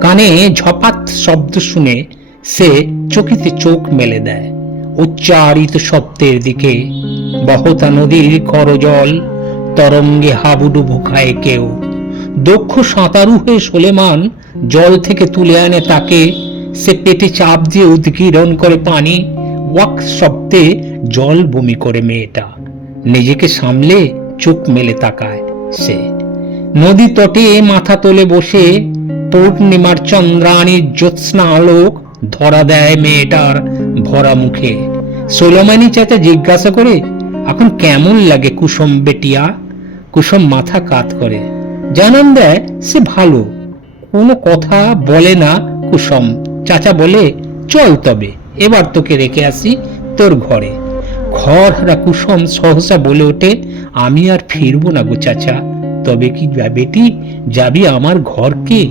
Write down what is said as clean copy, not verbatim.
কানে ঝপাত শব্দ শুনে সে চকিতে চোখ মেলে দেয় উচ্চারিত শব্দের দিকে। বহতা নদীর করজল, তরঙ্গে হাবুডুবু খায় কেউ। দক্ষ সাঁতারু হয়ে সোলেমান জল থেকে তুলে আনে তাকে। সে পেটে চাপ দিয়ে উদ্গীরণ করে পানি। ওয়াক শব্দে জল বমি করে মেয়েটা। নিজেকে সামলে চোখ মেলে তাকায় সে। নদী তটে মাথা তোলে বসে পূর্ণিমার চন্দ্রাণীর জ্যোৎস্না আলোক ধরা দেয় মেয়েটার ভরা মুখে। সোলোমানি চাচা জিজ্ঞাসা করে, এখন কেমন লাগে কুসুম বেটিয়া? কুসুম মাথা কাত করে জানান দেয় সে ভালো। কোনো কথা বলে না কুসুম। চাচা বলে, চল তবে এবার তোকে রেখে আসি তোর ঘরে। ঘর হারা কুসুম সহসা বলে ওঠে, আমি আর ফিরবো না গো চাচা। তবে কি বেটি যাবি আমার ঘরকে?